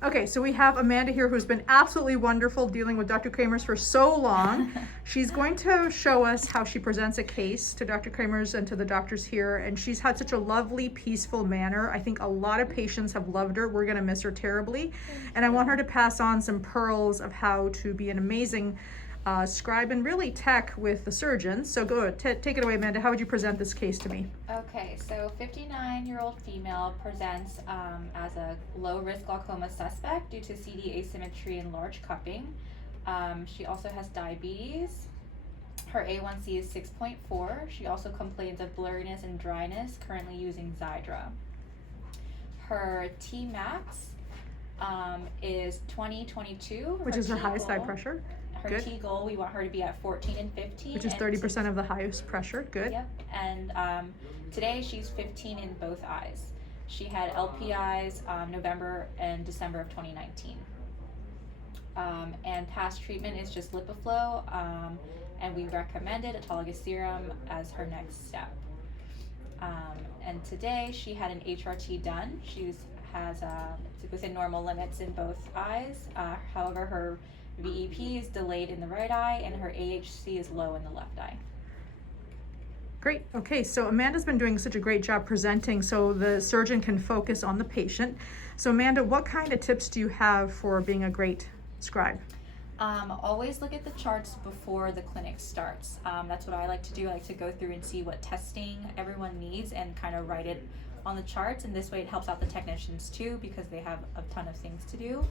Okay, so we have Amanda here who's been absolutely wonderful dealing with Dr. Kramers for so long. She's going to show us how she presents a case to Dr. Kramers and to the doctors here, and she's had such a lovely, peaceful manner. I think a lot of patients have loved her. We're gonna miss her terribly. And I want her to pass on some pearls of how to be an amazing scribe and really tech with the surgeons. So go ahead, take it away, Amanda. How would you present this case to me? Okay, so 59-year-old female presents as a low-risk glaucoma suspect due to CD asymmetry and large cupping. She also has diabetes. Her A1C is 6.4. She also complains of blurriness and dryness, currently using Xiidra. Her Tmax is 20/22. Which is her highest eye goal- pressure. Her Good. T goal, we want her to be at 14 and 15. Which is and 30% of the highest pressure. Good. Yep, and today she's 15 in both eyes. She had LPIs November and December of 2019. And past treatment is just Lipoflow, and we recommended autologous serum as her next step. And today she had an HRT done. She has it's within normal limits in both eyes. However, her VEP is delayed in the right eye, and her AHC is low in the left eye. Great. Okay, so Amanda's been doing such a great job presenting so the surgeon can focus on the patient. So Amanda, what kind of tips do you have for being a great scribe? Always look at the charts before the clinic starts. That's what I like to do. I like to go through and see what testing everyone needs and kind of write it on the charts, and this way it helps out the technicians too because they have a ton of things to do.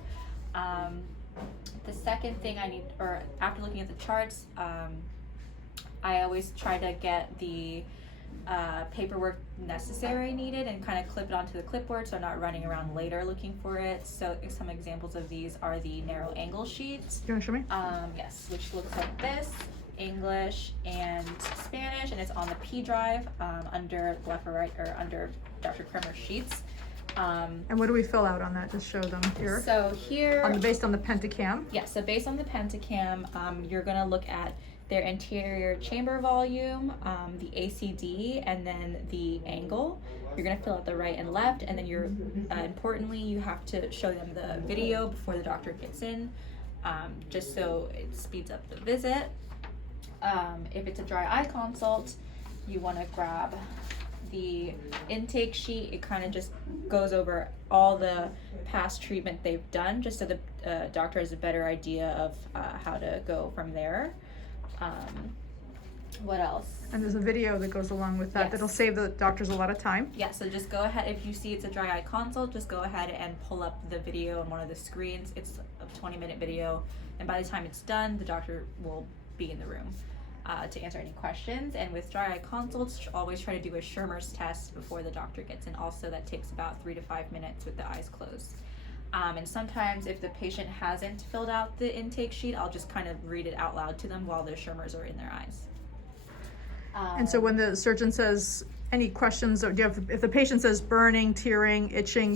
The second thing after looking at the charts, I always try to get the paperwork necessary needed and kind of clip it onto the clipboard so I'm not running around later looking for it. So some examples of these are the narrow angle sheets. You want to show me? Yes, which looks like this, English and Spanish, and it's on the P drive under left or right or under Dr. Kremer's sheets. And what do we fill out on that? Just show them here. So here, Based on the pentacam. yeah, so based on the pentacam, you're gonna look at their anterior chamber volume, the ACD, and then the angle. You're gonna fill out the right and left, and then you're, importantly, you have to show them the video before the doctor gets in, just so it speeds up the visit. If it's a dry eye consult, you wanna grab the intake sheet. It kind of just goes over all the past treatment they've done, just so the doctor has a better idea of how to go from there. What else? And there's a video that goes along with that. Yes. That'll save the doctors a lot of time. Yeah, so just go ahead, if you see it's a dry eye consult, just go ahead and pull up the video on one of the screens. It's a 20-minute video, and by the time it's done, the doctor will be in the room to answer any questions. And with dry eye consults, always try to do a Schirmer's test before the doctor gets in. Also, that takes about 3 to 5 minutes with the eyes closed. And sometimes if the patient hasn't filled out the intake sheet, I'll just kind of read it out loud to them while the Schirmers are in their eyes. And so when the surgeon says any questions, or if the patient says burning, tearing, itching, you